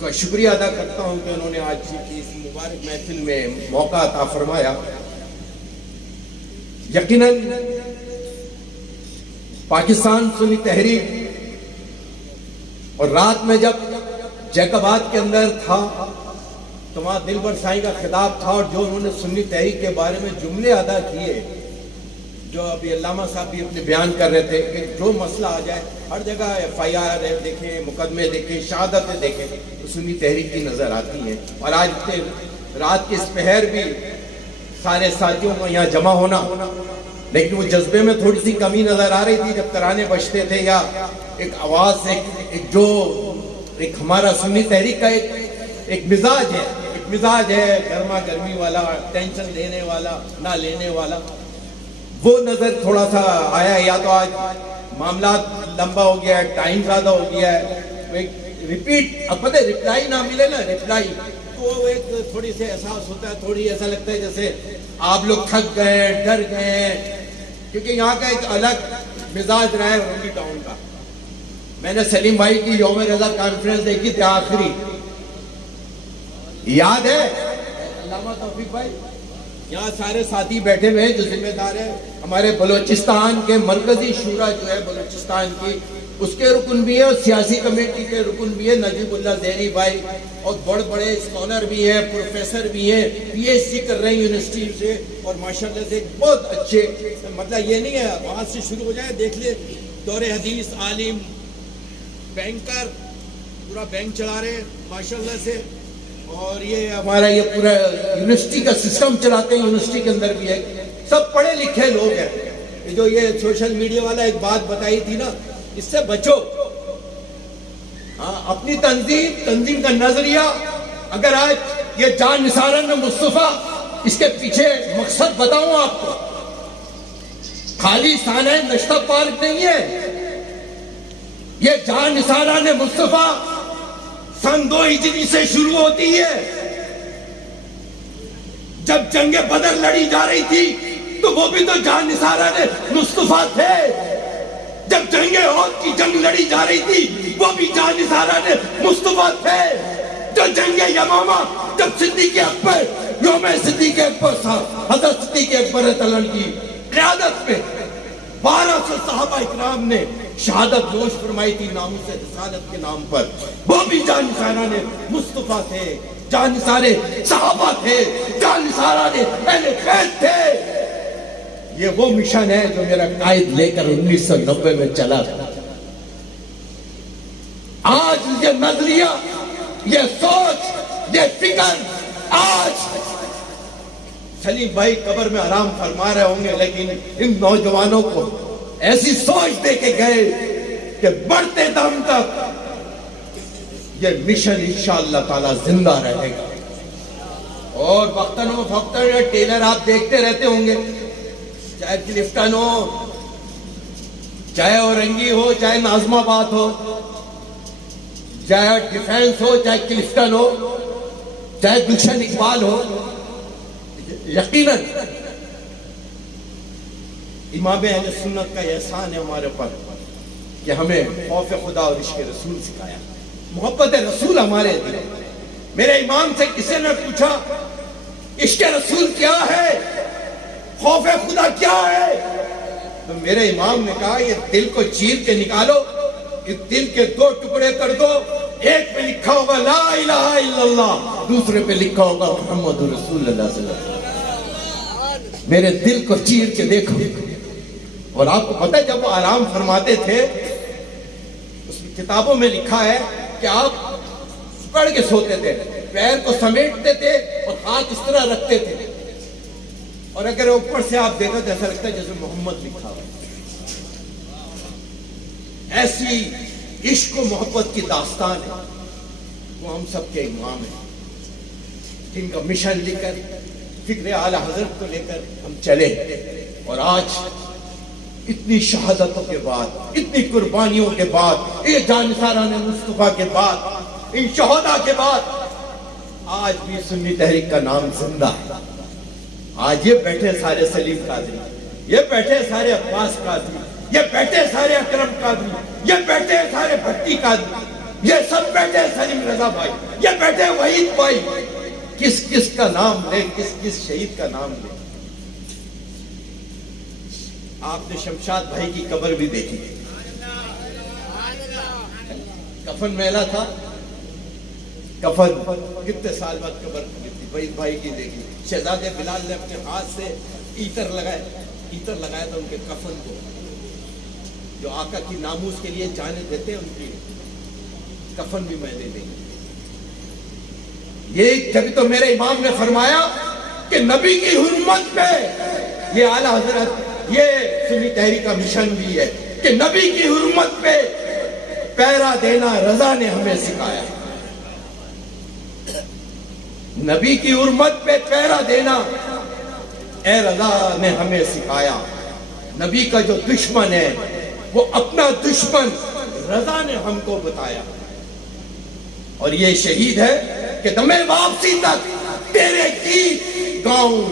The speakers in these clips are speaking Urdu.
کا شکریہ ادا کرتا ہوں کہ انہوں نے آج کی اس مبارک محفل میں موقع عطا فرمایا. یقیناً پاکستان سنی تحریک اور رات میں جب جیکبات کے اندر تھا تو وہاں دلبر سائیں کا خطاب تھا، اور جو انہوں نے سنی تحریک کے بارے میں جملے ادا کیے، جو ابھی علامہ صاحب بھی اپنے بیان کر رہے تھے کہ جو مسئلہ آ جائے ہر جگہ FIR دیکھیں، مقدمے دیکھیں، شہادتیں دیکھیں تو سنی تحریک کی نظر آتی ہیں. اور آج رات کے اس پہر بھی سارے ساتھیوں کو یہاں جمع ہونا، لیکن وہ جذبے میں تھوڑی سی کمی نظر آ رہی تھی جب ترانے بجتے تھے یا ایک آواز ایک ہمارا سنی تحریک کا ایک مزاج ہے گرما گرمی والا، ٹینشن لینے والا، نہ لینے والا، وہ نظر تھوڑا سا آیا. یا تو آج معاملات لمبا ہو گیا ہے، ٹائم زیادہ ہو گیا ہے، ریپیٹ اب پتہ ریپلائی نہ ملے نا، ریپلائی تو ایک تھوڑی سے احساس ہوتا ہے، تھوڑی ایسا لگتا ہے جیسے آپ لوگ تھک گئے، ڈر گئے، کیونکہ یہاں کا ایک الگ مزاج رہا ہے روڈی ٹاؤن کا. میں نے سلیم بھائی کی یوم رضا کانفرنس دیکھی تھی آخری، یاد ہے علامہ توفیق بھائی؟ یہاں سارے ساتھی بیٹھے ہوئے ہیں جو ذمہ دار ہیں. ہمارے بلوچستان کے مرکزی شورا جو ہے بلوچستان کی، اس کے رکن بھی ہے اور سیاسی کمیٹی کے رکن بھی ہے نجیب اللہ زہری بھائی، اور بڑے بڑے اسکالر بھی ہیں، پروفیسر بھی ہیں، PhD کر رہے ہیں یونیورسٹی سے، اور ماشاءاللہ سے بہت اچھے. مطلب یہ نہیں ہے وہاں سے شروع ہو جائے، دیکھ لے دور حدیث عالم، بینکر، پورا بینک چلا رہے ہیں ماشاءاللہ سے، اور یہ ہمارا یہ پورا یونیورسٹی کا سسٹم چلاتے ہیں، یونیورسٹی کے اندر بھی ہے، سب پڑھے لکھے لوگ ہیں. جو یہ سوشل میڈیا والا ایک بات بتائی تھی نا، اس سے بچو. اپنی تنظیم کا نظریہ، اگر آج یہ جان نثار مصطفیٰ، اس کے پیچھے مقصد بتاؤں آپ کو، خالی سانحہ نشتہ پارک نہیں ہے. یہ جان نثار مصطفیٰ سن 2 ہجری سے شروع ہوتی ہے. جب جنگ بدر لڑی جا رہی تھی تو وہ بھی تو جان نثار مصطفیٰ تھے. جب جنگ احد کی جنگ لڑی جا رہی تھی وہ بھی جان نثار مصطفیٰ تھے. جو جنگ یمامہ، جب صدیق اکبر، یوم صدیق اکبر تھا، حضرت صدیق اکبر رضی اللہ عنہ کی قیادت میں 1200 صحابہ اکرام نے شہادت نوش فرمائی تھی ناموس رسالت کے نام پر. وہ بھی جان نثار مصطفیٰ تھے، جان نثار صحابہ تھے، جان نثار اہل بیت تھے. یہ وہ مشن ہے جو میرا قائد لے کر 1990 میں چلا تھا. آج یہ نظریہ، یہ سوچ، یہ فکر، آج سلیم بھائی قبر میں آرام فرما رہے ہوں گے، لیکن ان نوجوانوں کو ایسی سوچ دے کے گئے کہ بڑھتے دم تک یہ مشن انشاءاللہ تعالی زندہ رہے گا. اور وقتاً فوقتاً ٹیلر آپ دیکھتے رہتے ہوں گے، چاہے کلفٹن ہو، چاہے اورنگی ہو، چاہے ناظم آباد ہو، چاہے ڈیفینس ہو، چاہے کلفٹن ہو، چاہے گلشن اقبال ہو. یقیناً امام اہل سنت کا احسان ہے ہمارے پر کہ ہمیں خوف خدا اور عشق رسول سکھایا. محبت رسول ہمارے دل. میرے امام سے کسی نے پوچھا عشق رسول کیا ہے، خوف خدا کیا ہے، تو میرے امام نے کہا یہ دل کو چیر کے نکالو، اس دل کے 2 ٹکڑے کر دو. ایک پہ لکھا ہوگا لا الہ الا اللہ، دوسرے پہ لکھا ہوگا محمد رسول اللہ صلی اللہ علیہ وسلم. میرے دل کو چیر کے دیکھو. اور آپ کو پتہ ہے جب وہ آرام فرماتے تھے، اس کتابوں میں لکھا ہے کہ آپ پڑھ کے سوتے تھے، پیر کو سمیٹتے تھے اور ہاتھ اس طرح رکھتے تھے، اور اگر اوپر سے آپ دیکھو تو ایسا لگتا ہے جیسے محمد لکھا ہوا. ایسی عشق و محبت کی داستان ہے. وہ ہم سب کے امام ہیں جن کا مشن لے کر، فکر اعلی حضرت کو لے کر ہم چلے. اور آج اتنی شہادتوں کے بعد، اتنی قربانیوں کے بعد، یہ جان نثار مصطفیٰ کے بعد، ان شہداء کے بعد، آج بھی سنی تحریک کا نام زندہ ہے. آج یہ بیٹھے سارے سلیم قادری، یہ بیٹھے سارے عباس قادری، یہ بیٹھے سارے اکرم قادری، یہ بیٹھے سارے بھٹی قادری. یہ سب بیٹھے سلیم رضا بھائی، یہ بیٹھے وحید بھائی، کس کس کا نام لے، کس کس شہید کا نام لے. آپ نے شمشاد بھائی کی قبر بھی دیکھی، کفن میلا تھا، کفن کتنے سال بعد قبر گرتی، وحید بھائی کی دیکھی. شہزادے بلال نے اپنے ہاتھ سے عطر لگایا تھا ان کے کفن کو، جو آقا کی ناموس کے لیے جانے دیتے ہیں ان کی کفن بھی میں نے دی. یہ جب تو میرے امام نے فرمایا کہ نبی کی حرمت پہ، یہ اعلیٰ حضرت یہ سنی تحریک کا مشن بھی ہے کہ نبی کی حرمت پہ پہرا دینا رضا نے ہمیں سکھایا. نبی کی حرمت پہ پہرا دینا اے رضا نے ہمیں سکھایا. نبی کا جو دشمن ہے وہ اپنا دشمن رضا نے ہم کو بتایا. اور یہ شہید ہے کہ دم واپسی تک تیرے گیت گاؤں،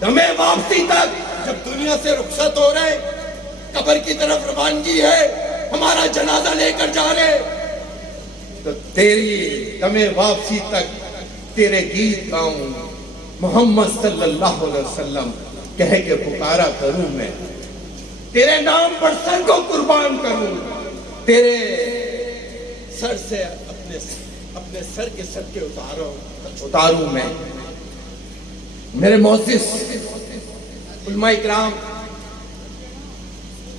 دم واپسی تک جب دنیا سے رخصت ہو رہے، قبر کی طرف روانگی ہے، ہمارا جنازہ لے کر جا رہے، تو تیری دم واپسی تک تیرے گیت گاؤں، محمد صلی اللہ علیہ وسلم کہہ کے پکارا کروں میں، تیرے نام پر سر کو قربان کروں، تیرے سر سے اپنے سر کے صدقے اتاروں میں. میرے معزز علماء اکرام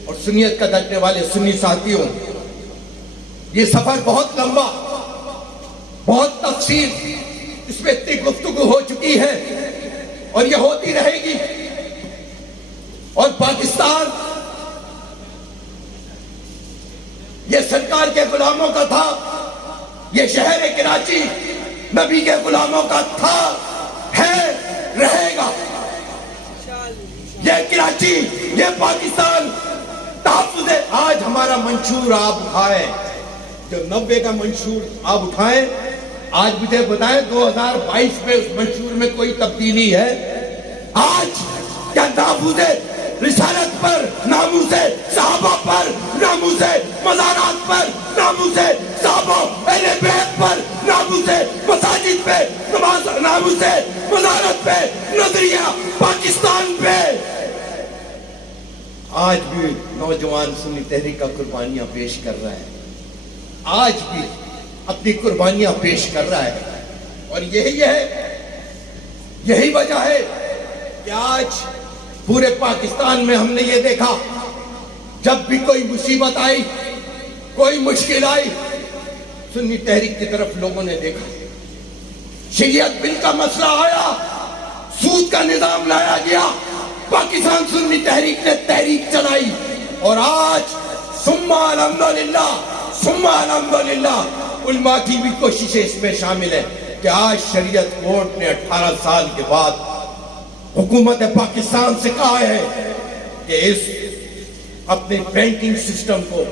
اور سنیت کا درجنے والے سنی ساتھیوں، یہ سفر بہت لمبا، بہت تفصیل، اس میں اتنی گفتگو ہو چکی ہے اور یہ ہوتی رہے گی. اور پاکستان یہ سرکار کے غلاموں کا تھا، یہ شہر کراچی نبی کے غلاموں کا تھا، ہے، رہے گا. یہ کراچی، یہ پاکستان تحفظ. آج ہمارا منشور آپ اٹھائیں، جو 90 کا منشور آپ اٹھائیں، آج مجھے بتائیں 2022 میں اس منشور میں کوئی تبدیلی ہے؟ آج کیا تحفظ رسالت پر، ناموس صحابہ پر، ناموس مزارات پر، ناموس صحابہ اہل بیت پر، ناموس مساجد پہ، ناموس مزارت پہ، نظریہ پاکستان پہ؟ آج بھی نوجوان سنی تحریک کا قربانیاں پیش کر رہا ہے، آج بھی اپنی قربانیاں پیش کر رہا ہے. اور یہی وجہ ہے کہ آج پورے پاکستان میں ہم نے یہ دیکھا، جب بھی کوئی مصیبت آئی، کوئی مشکل آئی، سنی تحریک کی طرف لوگوں نے دیکھا. شریعت بل کا مسئلہ آیا، سود کا نظام لایا گیا، پاکستان سنی تحریک نے تحریک چلائی. اور آج ثم الحمدللہ، ثم الحمدللہ، علماء کی بھی کوششیں اس میں شامل ہے کہ آج شریعت کورٹ نے 18 سال کے بعد حکومت پاکستان سے کہا ہے کہ اس اپنے بینکنگ سسٹم کو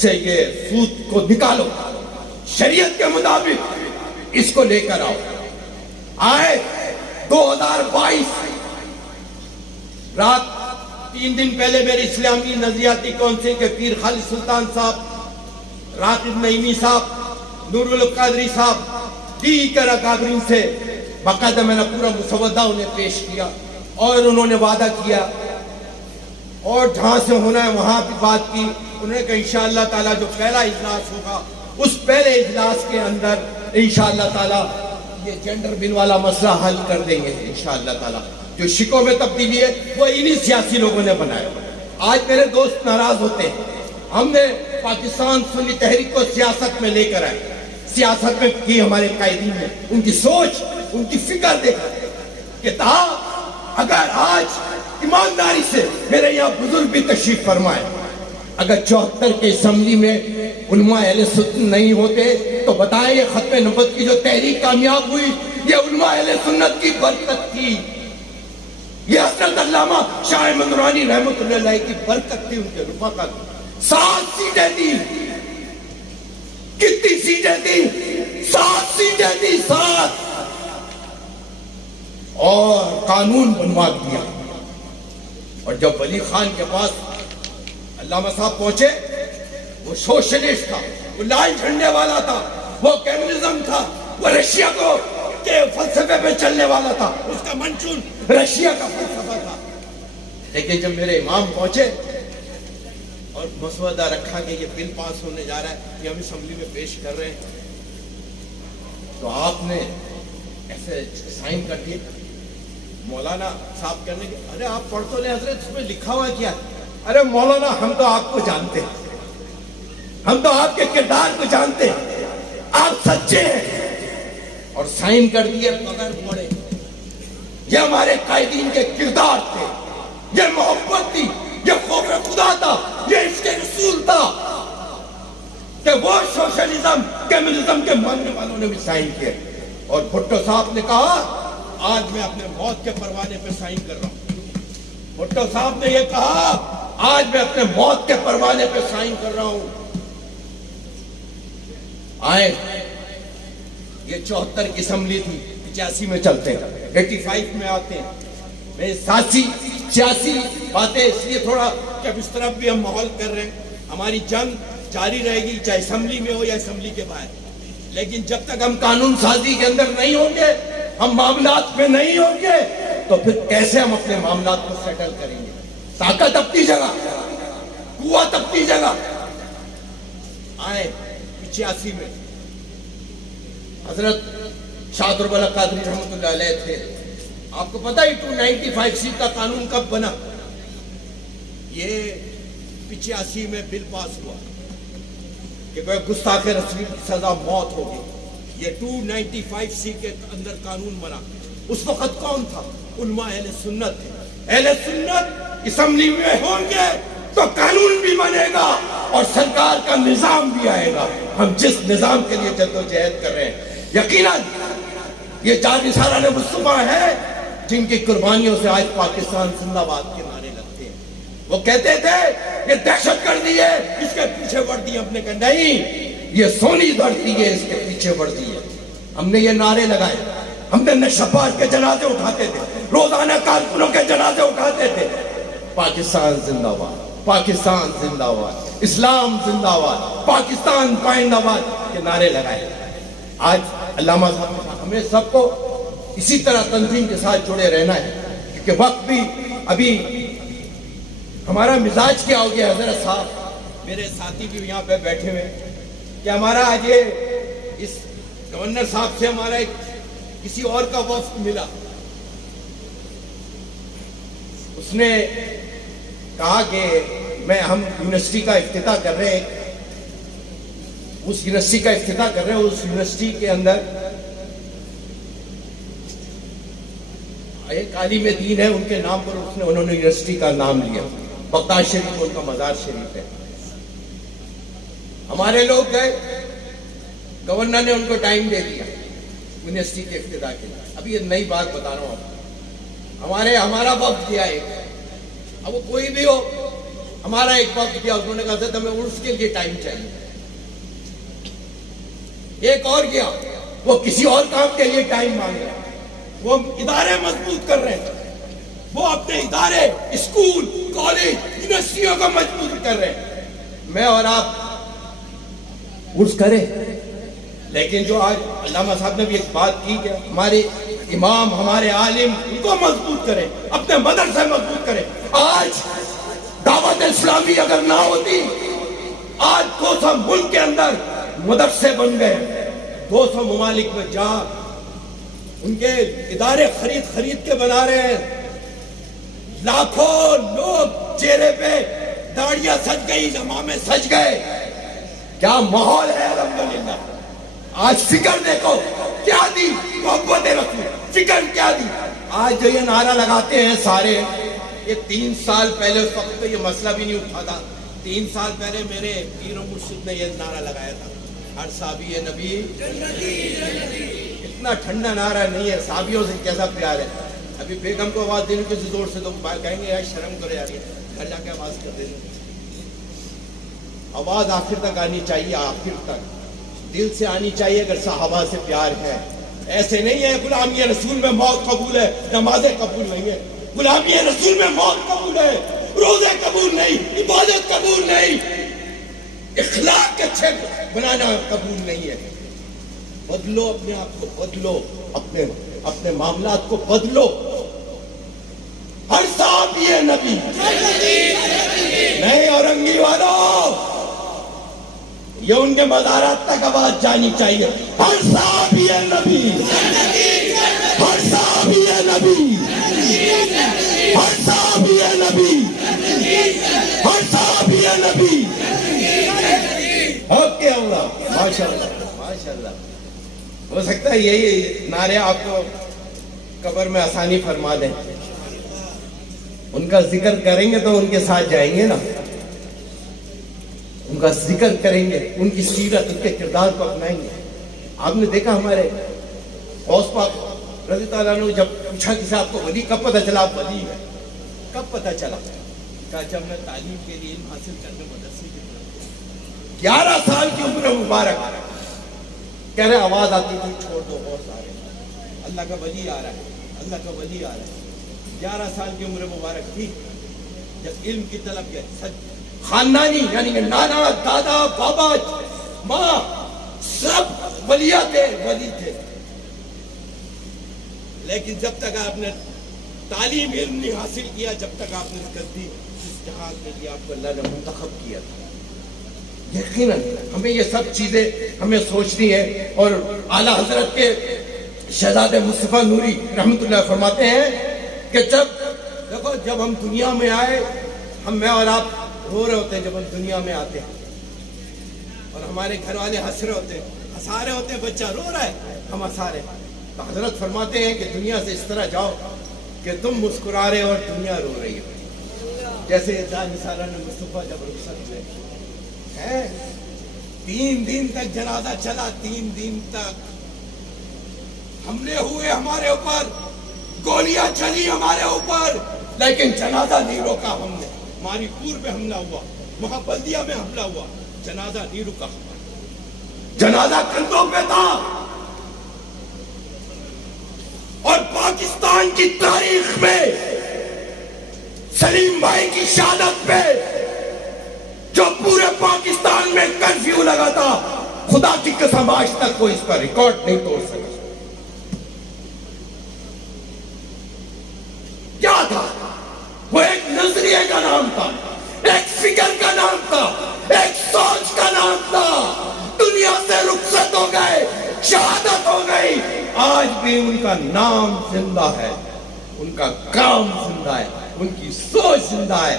سے یہ سود کو نکالو، شریعت کے مطابق اس کو لے کر آؤ. آئے 2022 رات 3 دن پہلے میرے اسلامی نظریاتی کونسل کے پیر خالد سلطان صاحب، راقب نعیمی صاحب، نور القادری صاحب، دیگر اکابرین سے باقاعدہ میں نے پورا مسودہ انہیں پیش کیا اور انہوں نے وعدہ کیا اور جہاں سے ہونا ہے وہاں بھی بات کی. انہوں نے کہا انشاءاللہ تعالیٰ جو پہلا اجلاس ہوگا اس پہلے اجلاس کے اندر انشاءاللہ تعالیٰ یہ جنڈر بل والا مسئلہ حل کر دیں گے انشاءاللہ تعالیٰ. جو شکوں میں تبدیلی ہے وہ انہی سیاسی لوگوں نے بنایا. آج میرے دوست ناراض ہوتے ہیں، ہم نے پاکستان سنی تحریک کو سیاست میں لے کر آئے، سیاست میں کی ہمارے قائدین نے، ان کی سوچ، ان کی فکر دیکھا کہ اگر آج ایمانداری سے میرے یہاں بزرگ بھی تشریف فرمائے، اگر 74 کے اسمبلی میں علماء اہل سنت نہیں ہوتے تو بتائیں یہ ختم نبوت کی جو تحریک کامیاب ہوئی یہ علماء اہل سنت کی برکت تھی، یہ حضرت علامہ شاہ احمد نورانی رحمۃ اللہ علیہ کی برکت تھی، ان کے رفقا کی. 7 سیٹیں تھی. کتنی سیٹیں تھی؟ 7 سیٹیں تھی، 7. اور قانون بنوا دیا. اور جب ولی خان کے پاس علامہ صاحب پہنچے، وہ سوشلسٹ تھا، وہ لال جھنڈے والا تھا، وہ کمیونزم تھا، وہ رشیا کو کے فلسفے پہ چلنے والا تھا، اس کا منشور رشیا کا فلسفہ تھا. لیکن جب میرے امام پہنچے اور مسودہ رکھا کہ یہ بل پاس ہونے جا رہا ہے، یہ ہم اسمبلی میں پیش کر رہے ہیں، تو آپ نے ایسے سائن کر دیے. مولانا صاحب کہنے کے ارے آپ پڑھ تو لیں حضرت، اس میں لکھا ہوا کیا؟ ارے مولانا ہم تو آپ کو جانتے ہیں، ہم تو آپ کے کردار کو جانتے ہیں، آپ سچے ہیں. اور سائن کر دیے بغیر پڑھے. یہ ہمارے قائدین کے کردار تھے، یہ محبت تھی، یہ خوف خدا تھا، یہ اس کے رسول تھا کہ وہ سوشلزم کمیونزم کے ماننے والوں نے بھی سائن کیے. اور بھٹو صاحب نے کہا آج میں اپنے موت کے پروانے پہ سائن کر رہا ہوں. بھٹو صاحب نے یہ کہا آج میں اپنے موت کے پروانے پہ سائن کر رہا ہوں. آئے یہ 74 کی اسمبلی تھی، 85 میں چلتے ہیں، 85 میں آتے ہیں. میں 86 باتیں اس لیے تھوڑا کہ اب اس طرف بھی ہم ماحول کر رہے ہیں. ہماری جنگ جاری رہے گی چاہے اسمبلی میں ہو یا اسمبلی کے باہر، لیکن جب تک ہم قانون سازی کے اندر نہیں ہوں گے، ہم معاملات میں نہیں ہوں گے، تو پھر کیسے ہم اپنے معاملات کو سیٹل کریں گے؟ طاقت اپنی جگہ، قوت اپنی جگہ. آئے 85 میں حضرت شاہ دربلا قادری رحمۃ اللہ علیہ تھے. آپ کو پتہ ہی 295C کا قانون کب بنا؟ یہ 85 میں بل پاس ہوا کہ گستاخ رسول کی سزا موت ہوگی. یہ 295C کے اندر قانون بنا. اس وقت کون تھا؟ علماء اہل سنت تھے. اہل سنت اسمبلی میں ہوں گے تو قانون بھی بنے گا اور سرکار کا نظام بھی آئے گا. ہم جس نظام کے لیے جدوجہد کر رہے ہیں، یقیناً یہ جانثاران مصطفیٰ ہے جن کی قربانیوں سے آج پاکستان زندہ باد کے نعرے لگتے ہیں. وہ کہتے تھے یہ دہشت گردی ہے، اس کے پیچھے وردی. ہم نے کہا نہیں، یہ سونی دھرتی ہے، اس کے پیچھے وردی ہے. ہم نے یہ نعرے لگائے. ہم نے نشہباز کے جنازے اٹھاتے تھے، روزانہ کارکنوں کے جنازے اٹھاتے تھے. پاکستان زندہ باد، پاکستان زندہ باد، اسلام زندہ باد، پاکستان پائندہ باد کے نعرے لگائے. آج علامہ صاحب نے کہا ہمیں سب کو اسی طرح تنظیم کے ساتھ جڑے رہنا ہے، کیونکہ وقت بھی ابھی ہمارا مزاج کیا ہو گیا. حضرت صاحب میرے ساتھی بھی یہاں پہ بیٹھے ہوئے کہ ہمارا آج یہ اس گورنر صاحب سے ہمارا ایک کسی اور کا وفد ملا. اس نے کہا کہ ہم یونیورسٹی کا افتتاح کر رہے ہیں، اس یونیورسٹی کا افتتاح کر رہے ہیں. اس یونیورسٹی کے اندر ایک عالم دین ہے، ان کے نام پر انہوں نے یونیورسٹی کا نام لیا. بغداد شریف ان کا مزار شریف ہے. ہمارے لوگ گئے، گورنر نے ان کو ٹائم دے دیا یونیورسٹی کے افتتاح کے لیے. ابھی یہ نئی بات بتا رہا ہوں آپ. ہمارا وقت گیا ایک، اب وہ کوئی بھی ہو، ہمارا ایک وقت گیا. انہوں نے کہا تھا ہمیں عرس کے لیے ٹائم چاہیے. ایک اور گیا، وہ کسی اور کام کے لیے ٹائم مانگ رہا. وہ ادارے مضبوط کر رہے ہیں، وہ اپنے ادارے، اسکول، کالج، یونیورسٹیوں کو مضبوط کر رہے ہیں. میں اور آپ عرس کریں، لیکن جو آج علامہ صاحب نے بھی ایک بات کی کہ ہمارے امام، ہمارے عالم، ان کو مضبوط کریں، اپنے مدرسے مضبوط کریں. آج دعوت اسلامی اگر نہ ہوتی، آج 200 ملک کے اندر مدرسے بن گئے. 200 ممالک میں جہاں ان کے ادارے خرید کے بنا رہے ہیں. لاکھوں لوگ چہرے پہ داڑیاں سج گئی، امامے سج گئے. کیا ماحول ہے الحمدللہ. آج فکر دیکھو کیا دی محبت رسول، فکر کیا دی. آج جو یہ نعرہ لگاتے ہیں سارے، یہ 3 سال پہلے، اس وقت تو یہ مسئلہ بھی نہیں اٹھا تھا. 3 سال پہلے میرے پیر و مرشد نے یہ نعرہ لگایا تھا، ہر صحابی نبی جنتی. اتنا ٹھنڈا نعرہ نہیں ہے، صحابیوں سے کیسا پیار ہے. ابھی بیگم کو آواز دینے کے زور سے تو کہیں گے یار شرم کرو یار، گھر جا کے آواز کر دینا. آواز آخر تک آنی چاہیے، آخر تک دل سے آنی چاہیے اگر صحابہ سے پیار ہے. ایسے نہیں ہے غلامی رسول میں موت قبول ہے، نمازیں قبول نہیں ہے. غلامی رسول میں موت قبول ہے، روزے قبول نہیں، عبادت قبول نہیں. اخلاق اچھے بنانا قبول نہیں ہے. بدلو اپنے آپ کو، بدلو اپنے معاملات کو بدلو. ہر صاحب یہ نبی نہیں اورنگی والوں، یہ ان کے مزارات تک آواز جانی چاہیے. ہر صاحب یہ نبی، ہر صاحب یہ نبی، ہر صاحب یہ نبی، ہر صاحب یہ نبی. اوکے اللہ، ماشاء اللہ ماشاء اللہ. ہو سکتا ہے یہی نعرے آپ کو قبر میں آسانی فرما دیں. ان کا ذکر کریں گے تو ان کے ساتھ جائیں گے نا، ان کا ذکر کریں گے، ان کی سیرت، ان کے کردار کو اپنائیں گے. آپ نے دیکھا ہمارے غوث پاک رضی اللہ عنہ جب پوچھا کسی آپ کو ولی کب پتہ چلا آپ ولی ہیں، کب پتہ چلا؟ کہا جب میں تعلیم کے لیے علم حاصل کرنے مدرسے کی طرف 11 سال کی عمر مبارک. کہہ رہے آواز آتی تھی چھوڑ دو اور سارے، اللہ کا ولی آ رہا ہے، اللہ کا ولی آ رہا ہے. 11 سال کی عمر مبارک تھی جب علم کی طلب گئے. خاندانی یعنی کہ نانا، دادا، بابا، ماں سب ولیہ تھے، ولی تھے. لیکن جب تک آپ نے تعلیم علم نہیں حاصل کیا، جب تک آپ نے غلطی جس جہاد کے لیے آپ کو اللہ نے منتخب کیا تھا. یقیناً ہمیں یہ سب چیزیں ہمیں سوچنی ہے. اور اعلیٰ حضرت کے شہزادے مصطفیٰ نوری رحمۃ اللہ فرماتے ہیں کہ جب ہم دنیا میں آئے، میں اور آپ رو رہے ہوتے ہیں جب ہم دنیا میں آتے ہیں، اور ہمارے گھر والے ہنس رہے ہوتے ہیں، ہنسا رہے ہوتے ہیں، بچہ رو رہا ہے ہم ہنسا رہے ہیں. تو حضرت فرماتے ہیں کہ دنیا سے اس طرح جاؤ کہ تم مسکرا رہے اور دنیا رو رہی ہے. جیسے نثارہ نے مصطفیٰ جب رخصت ہوئے ہے، 3 دن تک جنازہ چلا، 3 دن تک حملے ہوئے ہمارے اوپر، گولیاں چلی ہمارے اوپر، لیکن جنازہ نہیں روکا ہم نے. ماری پور پہ حملہ ہوا، وہاں بلدیا میں حملہ ہوا، جنازہ نہیں رکا. جنازہ کندھوں پہ تھا. اور پاکستان کی تاریخ میں سلیم بھائی کی شہادت پہ جو پورے پاکستان میں کرفیو لگا تھا، خدا کی قسم آج تک کوئی اس پر ریکارڈ نہیں توڑ سکا. کیا تھا وہ؟ ایک نظریے کا نام تھا، ایک فکر کا نام تھا، ایک سوچ کا نام تھا. دنیا سے رخصت ہو گئے، شہادت ہو گئی. آج بھی ان کا نام زندہ ہے، ان کا کام زندہ ہے، ان کی سوچ زندہ ہے.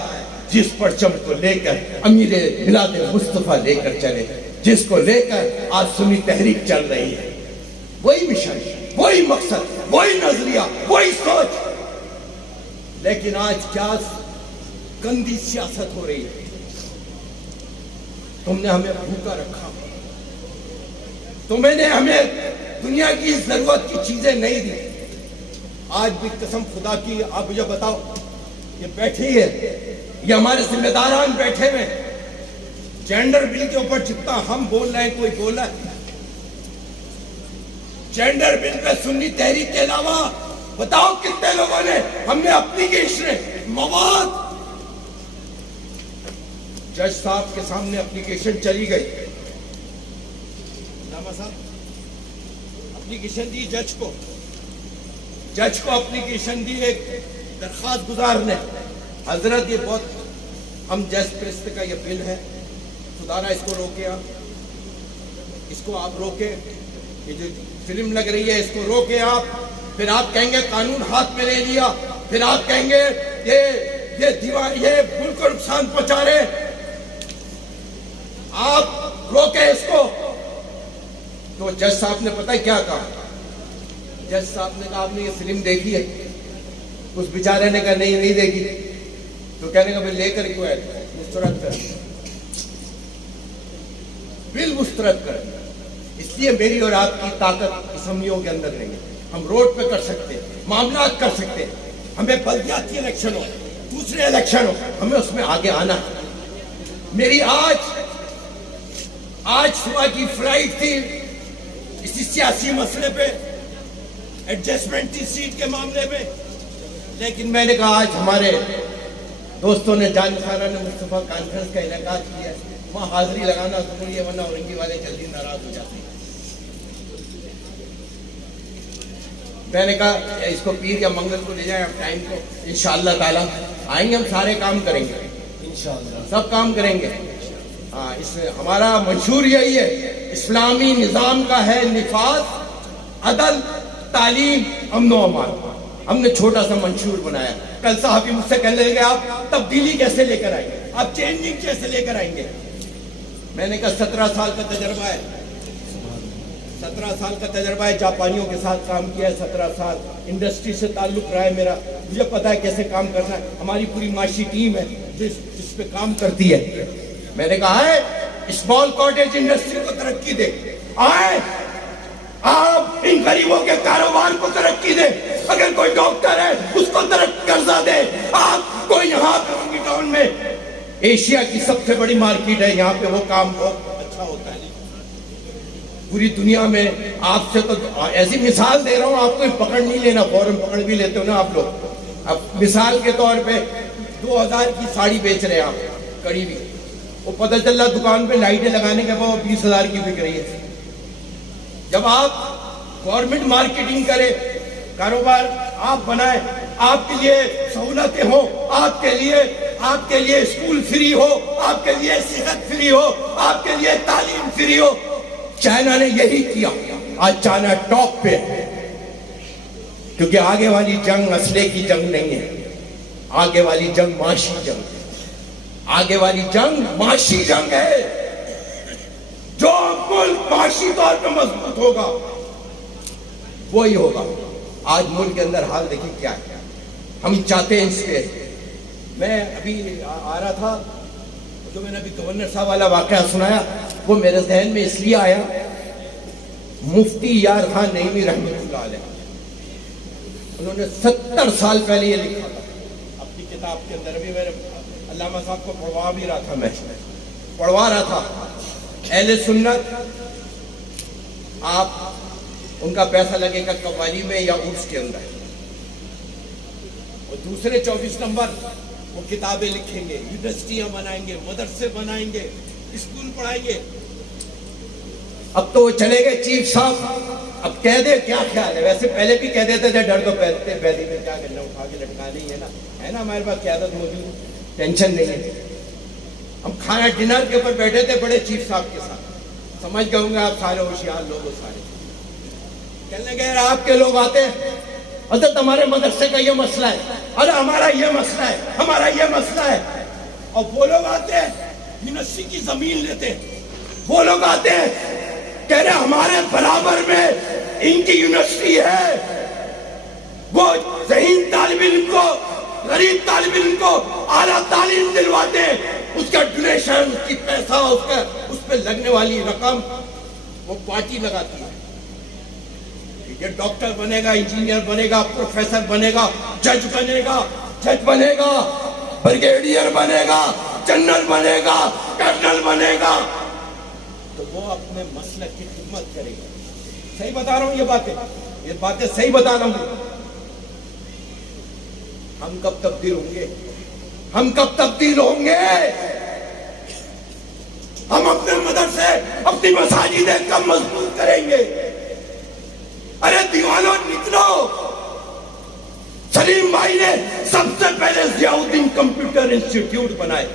جس پرچم کو لے کر امیر ملاد مصطفیٰ لے کر چلے، جس کو لے کر آج سنی تحریک چل رہی ہے، وہی مشن، وہی مقصد، وہی نظریہ، وہی سوچ. لیکن آج کیا گندی سیاست ہو رہی ہے. تم نے ہمیں بھوکا رکھا، تم نے ہمیں دنیا کی ضرورت کی چیزیں نہیں دی. آج بھی قسم خدا کی آپ مجھے بتاؤ، یہ بیٹھی ہے، یہ ہمارے ذمہ داران بیٹھے ہوئے، جینڈر بل کے اوپر جتنا ہم بول رہے ہیں کوئی بولا ہے؟ جینڈر بل پہ سنی تحریک کے علاوہ بتاؤ کتنے لوگوں نے ہم نے اپلیکیشن مواد. جج صاحب کے سامنے اپلیکیشن چلی گئی، علامہ صاحب اپلیکیشن دی جج کو اپلیکیشن دی ایک درخواست گزار نے، حضرت یہ بہت ہم جیس پرست کا یہ بل ہے، خدا را اس کو روکے، آپ اس کو آپ روکے، یہ جو فلم لگ رہی ہے اس کو روکے آپ. پھر آپ کہیں گے قانون ہاتھ میں لے لیا، پھر آپ کہیں گے یہ ملک کو نقصان پہنچا رہے، آپ روکے اس کو. تو جج صاحب نے پتہ کیا کہا؟ جج صاحب نے کہا آپ نے یہ فلم دیکھی ہے؟ اس بیچارے نے کہا نہیں دیکھی. تو کہنے کا لے کر کیوں ہے؟ مسترد کر، بل مسترد کر. اس لیے میری اور آپ کی طاقت اسمبلیوں کے اندر نہیں ہے. ہم روڈ پہ کر سکتے ہیں، معاملات کر سکتے ہیں. ہمیں بلدیاتی الیکشن ہو، دوسرے الیکشن ہو، ہمیں اس میں آگے آنا ہے. میری آج صبح کی فلائٹ تھی اسی سیاسی مسئلے پہ، ایڈجسٹمنٹ تھی سیٹ کے معاملے میں. لیکن میں نے کہا آج ہمارے دوستوں نے جان نثارہ نے مصطفیٰ کانفرنس کا انعقاد کیا ہے، وہاں حاضری لگانا ضروری ہے، ورنہ اورنگی والے جلدی ناراض ہو جاتے ہیں۔ میں نے کہا اس کو پیر یا منگل کو لے جائیں، اب ٹائم کو انشاءاللہ تعالیٰ آئیں گے، ہم سارے کام کریں گے انشاءاللہ سب کام کریں گے۔ ہاں، اس میں ہمارا منشور یہی ہے، اسلامی نظام کا ہے نفاذ، عدل، تعلیم، امن و امان۔ ہم نے چھوٹا سا منشور بنایا۔ کل صحابی مجھ سے کہنے لگے آپ تبدیلی کیسے لے کر آئیں گے، آپ چینجنگ کیسے لے کر آئیں گے؟ میں نے کہا 17 سال کا تجربہ ہے، 17 سال کا تجربہ ہے، جاپانیوں کے ساتھ کام کیا ہے، 17 سال انڈسٹری سے تعلق رہا ہے میرا، مجھے پتا ہے کیسے کام کرنا ہے۔ ہماری پوری معاشی ٹیم ہے جس پہ کام کرتی ہے۔ میں نے کہا ہے اسمال کاٹیج انڈسٹری کو ترقی دے، آئے آپ ان غریبوں کے کاروبار کو ترقی دے، اگر کوئی ڈاکٹر ہے اس کو قرضہ دے، آپ کو یہاں پہ رنگی ٹاؤن میں ایشیا کی سب سے بڑی مارکیٹ ہے، یہاں پہ وہ کام بہت اچھا ہوتا ہے پوری دنیا میں۔ آپ سے تو ایسی مثال دے رہا ہوں، آپ کو پکڑ نہیں لینا، فوراً پکڑ بھی لیتے ہو نا آپ لوگ۔ اب مثال کے طور پہ 2000 کی ساڑی بیچ رہے ہیں آپ کڑی بھی، وہ پتہ چلا دکان پہ لائٹیں لگانے کے بعد 20,000 کی بک رہی ہے۔ جب آپ گورنمنٹ مارکیٹنگ کرے، کاروبار آپ بنائیں، آپ کے لیے سہولتیں ہوں، آپ کے لیے اسکول فری ہو، آپ کے لیے صحت فری ہو، آپ کے لیے تعلیم فری ہو۔ چائنا نے یہی کیا، آج چائنا ٹاپ پہ ہے، کیونکہ آگے والی جنگ اسلحے کی جنگ نہیں ہے، آگے والی جنگ معاشی جنگ ہے، آگے والی جنگ معاشی جنگ ہے۔ جو ملک معاشی طور پہ مضبوط ہوگا وہی ہوگا۔ آج ملک کے اندر حال دیکھیں کیا ہے، ہم چاہتے ہیں اس پہ۔ میں ابھی آ رہا تھا، جو میں نے ابھی گورنر صاحب والا واقعہ سنایا وہ میرے ذہن میں اس لیے آیا، مفتی یار خان نعیمی رحمۃ اللہ علیہ، انہوں نے 70 سال پہلے یہ لکھا تھا اپنی کتاب کے اندر۔ ابھی میرے علامہ صاحب کو پڑھوا بھی رہا تھا، میں پڑھوا رہا تھا، اہل سنت آپ ان کا پیسہ لگے گا قوالی میں یا عرس کے اندر، اور دوسرے 24 نمبر وہ کتابیں لکھیں گے، یونیورسٹیاں بنائیں گے، مدرسے بنائیں گے، اسکول پڑھائیں گے۔ اب تو وہ چلے گئے چیف صاحب، اب کہہ دے کیا خیال ہے؟ ویسے پہلے بھی کہہ دیتے تھے ڈر تو بیدی میں کیا کرنا، اٹھا کے لٹکانی ہے نا ہمارے پاس قیادت موجود، ٹینشن نہیں ہے۔ ہم کھانا ڈنر کے اوپر بیٹھے تھے بڑے چیف صاحب کے ساتھ، سمجھ گئے ہوں گے آپ سارے ہوشیار لوگ ہو سارے، کہنے گئے آپ کے لوگ آتے ہیں، حضرت ہمارے مدرسے کا یہ مسئلہ ہے، ارے ہمارا یہ مسئلہ ہے، ہمارا یہ مسئلہ ہے، اور وہ لوگ آتے ہیں یونیورسٹی کی زمین لیتے ہیں، وہ لوگ آتے ہیں کہہ رہے ہمارے برابر میں ان کی یونیورسٹی ہے، وہ ذہین طالب علم کو، غریب طالب علم کو اعلیٰ تعلیم دلواتے ہیں، اس کا ڈونیشن، اس کی پیسہ، اس پہ لگنے والی رقم وہ پارٹی لگاتی ہے۔ یہ ڈاکٹر بنے گا، انجینئر بنے گا، پروفیسر بنے گا، جج بنے گا، بریگیڈیئر بنے گا، جنرل بنے گا، کرنل بنے گا، تو وہ اپنے مسلک کی خدمت کرے گا۔ صحیح بتا رہا ہوں یہ باتیں صحیح بتا رہا ہوں۔ ہم کب تبدیل ہوں گے؟ ہم اپنے مدرسے، اپنی مساجدیں کب مضبوط کریں گے؟ ارے دیوانوں نکلو! سلیم بھائی نے سب سے پہلے ضیاء الدین کمپیوٹر انسٹیٹیوٹ بنائے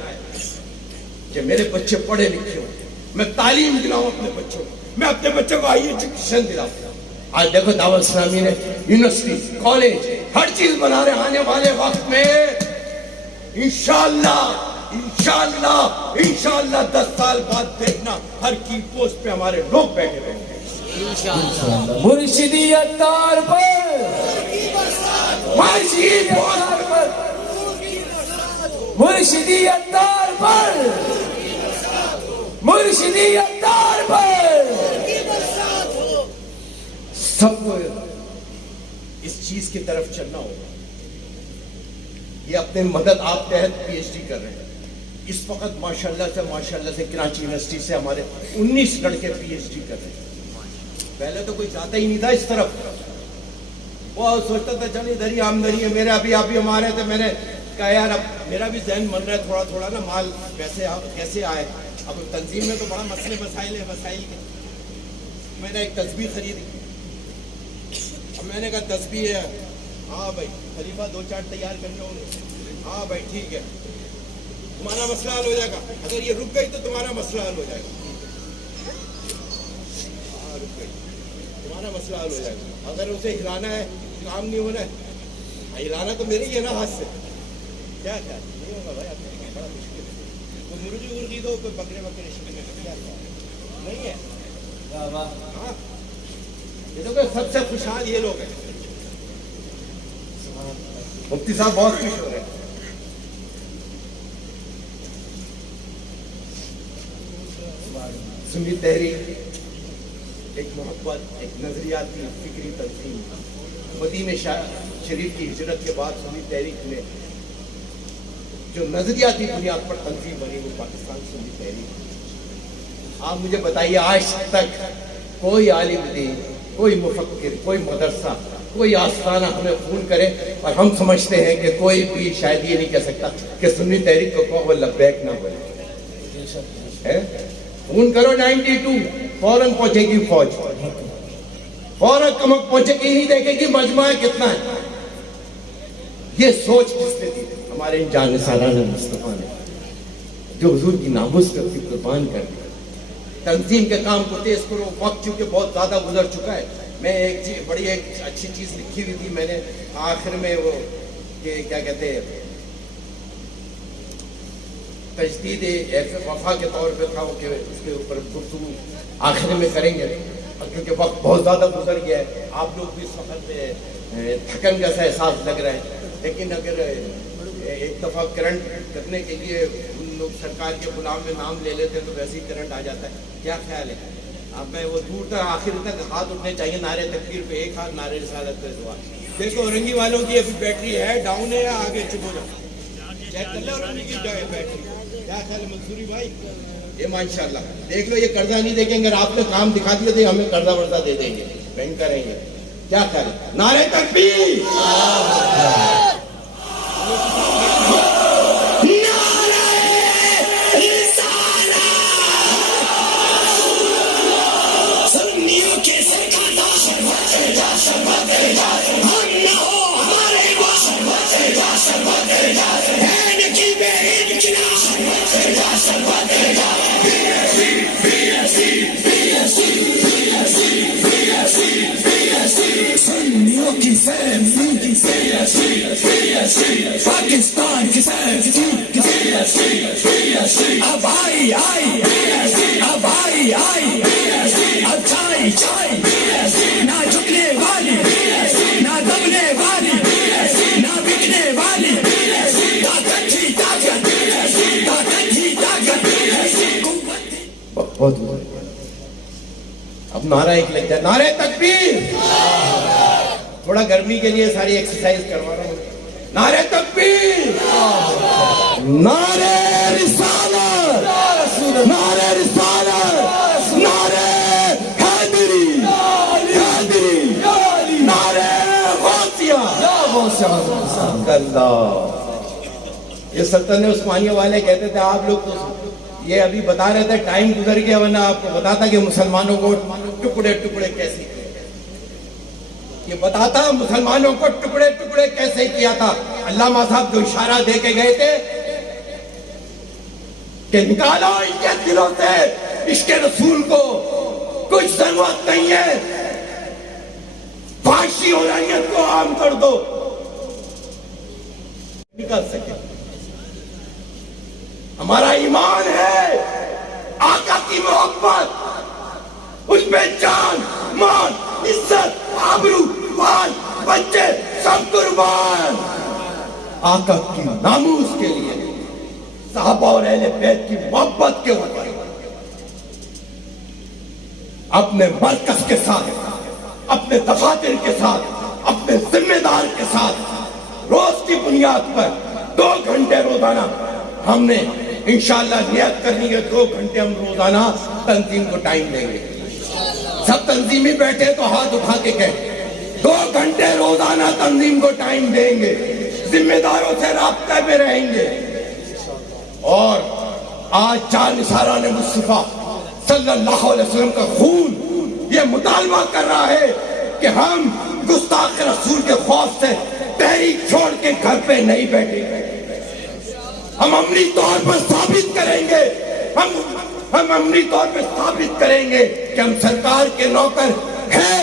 کہ میرے بچے پڑھے لکھے ہوں، میں تعلیم دلاؤں اپنے بچوں کو، میں اپنے بچوں کو آئی ایجوکیشن دلاؤں۔ آج دیکھو دعوت اسلامی نے یونیورسٹی، کالج، ہر چیز بنا رہے۔ آنے والے وقت میں انشاءاللہ 10 سال بعد دیکھنا ہر کی پوسٹ پہ ہمارے لوگ بیٹھے رہیں گے۔ مرشدیت تار پر، مرشدیت تار پر، مرشدیت تار پر، سب کو اس چیز کی طرف چلنا ہوگا۔ یہ اپنے مدد آپ تحت پی ایچ ڈی کر رہے ہیں اس وقت، ماشاءاللہ سے کراچی یونیورسٹی سے ہمارے 19 لڑکے پی ایچ ڈی کر رہے ہیں۔ پہلے تو کوئی جاتا ہی نہیں تھا اس طرف، وہ سوچتا تھا چل ادھر ہی آمدنی ہے میرا بھی، آپ بھی ہمارے تھے۔ میں نے کہا یار اب میرا بھی ذہن بن رہا ہے تھوڑا نا، مال کیسے آئے، اب تنظیم میں تو بڑا مسئلے مسائل کے. میں نے ایک تسبیح خریدی. اب میں نے کہا تسبیح ہے, ہاں بھائی خلیفہ 2-4 تیار کرنے ہوں گے. ہاں بھائی ٹھیک ہے, تمہارا مسئلہ حل ہو جائے گا. اگر یہ رک گئی تو تمہارا مسئلہ حل ہو جائے گا. ہاں رک گئی, تمہارا مسئلہ حل ہو جائے گا. اگر اسے ہلانا ہے, کام نہیں ہونا ہے, ہلانا تو میرے ہی ہے نا ہاتھ سے. کیا نہیں ہوگا بھائی, آپ بڑا مشکل ہے. کوئی مرغی دو, کوئی بکرے شکل نہیں ہے. ہاں یہ تو سب سے خوشحال یہ لوگ ہیں. مفتی صاحب بہت خوش ہو رہے ہیں. سنی تحریک ایک محبت, ایک نظریاتی فکری تنظیم. مدینہ شریف کی ہجرت کے بعد سنی تحریک میں جو نظریاتی بنیاد پر تنظیم بنی وہ پاکستان سنی تحریک. آپ مجھے بتائیے, آج تک کوئی عالم دین, کوئی مفکر, کوئی مدرسہ, کوئی آستانہ ہمیں فون کرے اور ہم سمجھتے ہیں کہ کوئی بھی شاید یہ نہیں کہہ سکتا کہ سنی تحریک کو کہو لبیک نہ بولے. فون کرو 92, فوراً پہنچے گی فوج, فوراً کمک پہنچے گی, نہیں دیکھے گی مجموعہ کتنا ہے. یہ سوچ کس نے دی؟ ہمارے ان جان سالانہ مصطفیٰ نے, جو حضور کی ناموس پر اپنی قربان کر دی. تنظیم کے کام کو تیز کرو. وقت چونکہ بہت زیادہ گزر چکا ہے. میں ایک اچھی چیز لکھی ہوئی تھی میں نے آخر میں, وہ کیا کہتے ہیں, تجدید وفا کے طور پہ تھا وہ, کہ اس کے اوپر گفتگو آخر میں کریں گے کیونکہ وقت بہت زیادہ گزر گیا ہے. آپ لوگ بھی اس وقت میں تھکن جیسا احساس لگ رہا ہے. لیکن اگر ایک دفعہ کرنٹ کرنے کے لیے ان لوگ سرکار کے غلام میں نام لے لیتے تو ویسے ہی کرنٹ آ جاتا ہے. کیا خیال ہے؟ اب میں وہ دور تک آخر تک ہاتھ اٹھنے چاہیے. نعرے تکبیر پہ ایک ہاتھ, نعرے رسالت پہ دعا. دیکھو اورنگی والوں کی ابھی بیٹری ہے ڈاؤن ہے یا آگے چپ ہو جاؤ, چیک کر لو اورنگی کی بیٹری. کیا خیال ہے منصوری بھائی؟ یہ ماشاءاللہ دیکھ لو, یہ قرضہ نہیں دیں گے. اگر آپ نے کام دکھا دیا تو ہمیں قرضہ ورضہ دے دیں گے, بینک کریں گے. کیا خیال ہے؟ نعرے تکبیر, پاکستان کی اب آئی اب چائے نہ جھکنے والی, نہ دبنے والی, نہ بکنے والی. طاقت ہی طاقت. بہت اب نعرہ ایک لگ جائے, نعرے تکبیر. تھوڑا گرمی کے لیے ساری ایکسرسائز کروا رہا ہوں. نعرے تکبیر, نعرے رسالت, نعرے رسالت, نعرے حیدری, نعرے غوثیہ. اللہ, یہ سلطنت عثمانیہ والے کہتے تھے آپ لوگ تو یہ ابھی بتا رہے تھے ٹائم گزر گیا, ورنہ آپ کو بتاتا کہ مسلمانوں کو ٹکڑے ٹکڑے کیسے, یہ بتاتا مسلمانوں کو ٹکڑے ٹکڑے کیسے کیا تھا. علامہ صاحب جو اشارہ دے کے گئے تھے کہ نکالو ان کے دلوں سے عشق رسول کو, کچھ ضرورت نہیں ہے, فحاشی اولانیت کو عام کر دو. نکال سکے. ہمارا ایمان ہے آقا کی محبت, اس میں جان, مان, عزت, آبرو, مال, بچے سب قربان. آقا کی ناموس کے لیے, صحابہ اور اہل بیت کی محبت کے اوپر, اپنے مرکز کے ساتھ, اپنے دفاتر کے ساتھ, اپنے ذمہ دار کے ساتھ روز کی بنیاد پر 2 گھنٹے روزانہ ہم نے انشاءاللہ نیت کرنی ہے. 2 گھنٹے ہم روزانہ تنظیم کو ٹائم دیں گے. سب تنظیمی بیٹھے تو ہاتھ اٹھا کے کہیں 2 گھنٹے روزانہ تنظیم کو ٹائم دیں گے, ذمہ داروں سے رابطے میں رہیں گے اور آج جان نثاران مصطفیٰ صلی اللہ علیہ وسلم کا خون یہ مطالبہ کر رہا ہے کہ ہم گستاخ رسول کے خوف سے تحریک چھوڑ کے گھر پہ نہیں بیٹھے گے. ہم عملی طور پر ثابت کریں گے ہم عملی طور پہ ثابت کریں گے کہ ہم سرکار کے نوکر ہیں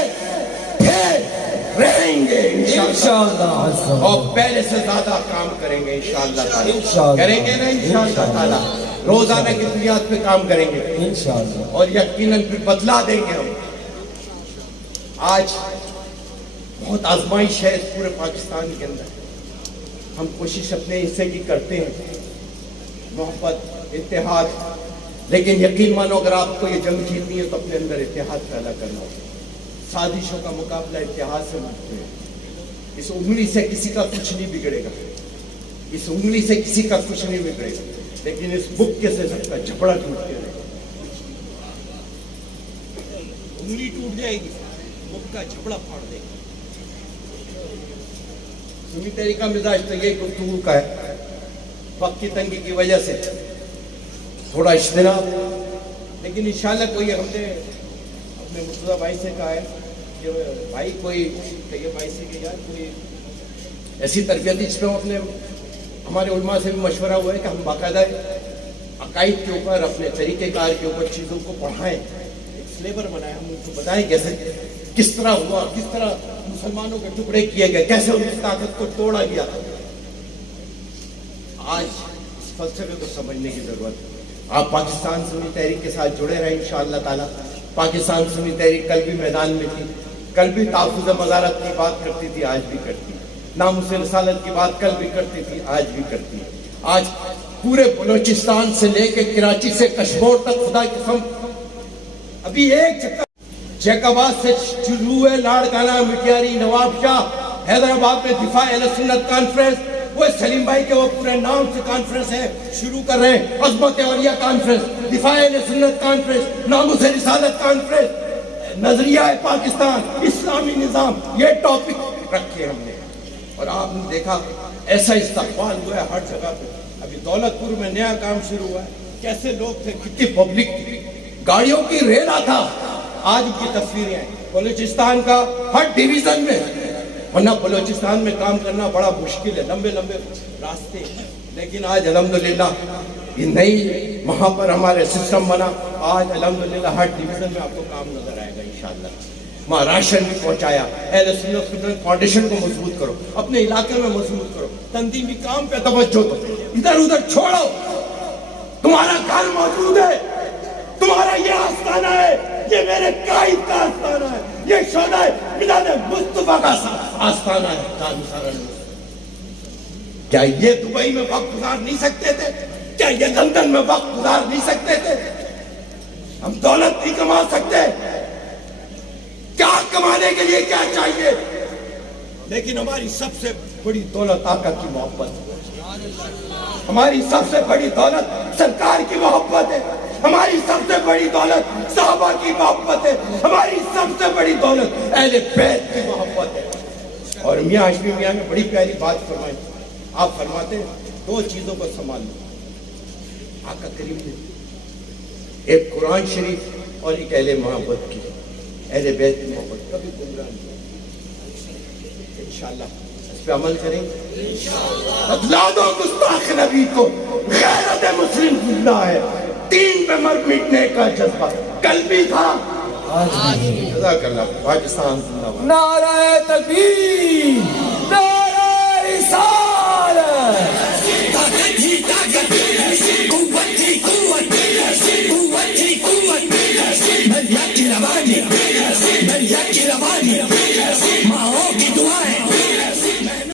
رہیں گے انشاءاللہ اور پہلے سے زیادہ کام کریں گے انشاءاللہ تعالی. کریں گے نا انشاءاللہ تعالی. روزانہ کی بنیاد پہ کام کریں گے انشاءاللہ اور یقیناً پھر بدلا دیں گے. ہم آج بہت آزمائش ہے پورے پاکستان کے اندر. ہم کوشش اپنے حصے کی کرتے ہیں, محبت, اتحاد, لیکن یقین مانو اگر آپ کو یہ جنگ جیتنی ہے تو اپنے اندر اتحاد پیدا کرنا ہوگا. سازشوں کا مقابلہ اتحاد سے ملتے ہیں. اس انگلی سے کسی کا کچھ نہیں بگڑے گا, اس انگلی سے کسی کا کچھ نہیں بگڑے گا, لیکن اس بک کے سے سب کا جھپڑا ٹوٹتے رہے گا. انگلی ٹوٹ جائے گی, بک کا جھپڑا پھاڑ دے گا. سنی تحریک کا مزاج تو یہ گفتگو کا ہے. وقت کی تنگی کی وجہ سے تھوڑا اجتناب, لیکن انشاءاللہ کوئی ہم نے اپنے مرتضیٰ بھائی سے کہا ہے کہ بھائی کوئی طیب بھائی سے کہ یار کوئی ایسی تربیت جس پہ اپنے ہمارے علماء سے بھی مشورہ ہوا ہے کہ ہم باقاعدہ عقائد کے اوپر, اپنے طریقہ کار کے اوپر چیزوں کو پڑھائیں, ایک سلیبر بنائیں, ہم ان کو بتائیں کیسے کس طرح ہوا, کس طرح مسلمانوں کے ٹکڑے کیے گئے, کیسے ان کی طاقت کو توڑا گیا. آج اس فلسفے کو سمجھنے کی ضرورت ہے. آپ پاکستان سنی تحریک کے ساتھ جڑے رہیں انشاءاللہ تعالی. پاکستان سنی تحریک کل بھی میدان میں تھی, کل بھی تحفظ مزارت کی بات کرتی تھی, آج بھی کرتی ہے. ناموس رسالت کی بات کل بھی کرتی تھی, آج بھی کرتی ہے. آج پورے بلوچستان سے لے کے کراچی سے کشمیر تک خدا کی قسم ابھی ایک چکر جیکاباد سے شروع ہے, لاڑکانہ, مٹیاری, نواب شاہ, حیدرآباد میں دفاع اہل سنت کانفرنس, وہ سلیم بھائی کے وہ پورے نام سے کانفرنس ہے شروع کر رہے ہیں. عظمت اولیاء کانفرنس, دفاع اہل سنت کانفرنس, ناموس رسالت کانفرنس, نظریہ پاکستان, اسلامی نظام, یہ ٹاپک رکھے ہم نے. اور آپ نے دیکھا ایسا استقبال ہوا ہے ہر جگہ پہ. ابھی دولت پور میں نیا کام شروع ہوا ہے, کیسے لوگ تھے, کتنی پبلک تھی, گاڑیوں کی ریلا تھا. آج کی تصویریں ہیں بلوچستان کا ہر ڈیویژن میں, ورنہ بلوچستان میں کام کرنا بڑا مشکل ہے, لمبے لمبے راستے. لیکن آج الحمدللہ یہ نئی وہاں پر ہمارے سسٹم بنا. آج الحمدللہ ہر ڈیویژن میں آپ کو کام نظر آئے گا انشاءاللہ. وہاں راشن بھی پہنچایا. اہل سنت فاؤنڈیشن کو مضبوط کرو, اپنے علاقے میں مضبوط کرو, تنظیمی کام پہ توجہ دو, ادھر ادھر چھوڑو. تمہارا گھر موجود ہے, تمہارا یہ آستانہ ہے, یہ میرے قائد کا آستانہ ہے, یہ شہدائے میلاد مصطفیٰ کا آستانہ ہے. کیا یہ دبئی میں وقت گزار نہیں سکتے تھے؟ کیا یہ لندن میں وقت گزار نہیں سکتے تھے؟ ہم دولت نہیں کما سکتے؟ کیا کمانے کے لیے کیا چاہیے؟ لیکن ہماری سب سے بڑی دولت آقا کی محبت, ہماری سب سے بڑی دولت سرکار کی محبت ہے, ہماری سب سے بڑی دولت صحابہ کی محبت ہے, ہماری سب سے بڑی دولت اہل بیت کی محبت ہے. اور میاں ہاشمی میاں نے بڑی پیاری بات فرمائی. آپ فرماتے ہیں دو چیزوں کو سنبھال لو. آقا کریم نے ایک قرآن شریف اور ایک اہل محبت کی, اہل بیت کی محبت کبھی گمراہ نہیں. انشاءاللہ اس پہ عمل کریں گے. بدلا دو گستاخ نبی کو, غیرت مسلم زندہ ہے, دین پہ مر مٹنے کا جذبہ کل بھی تھا, آج بھی. جزاک اللہ. پاکستان زندہ باد. نعرہ تکبیر, نعرہ رسالت. قوت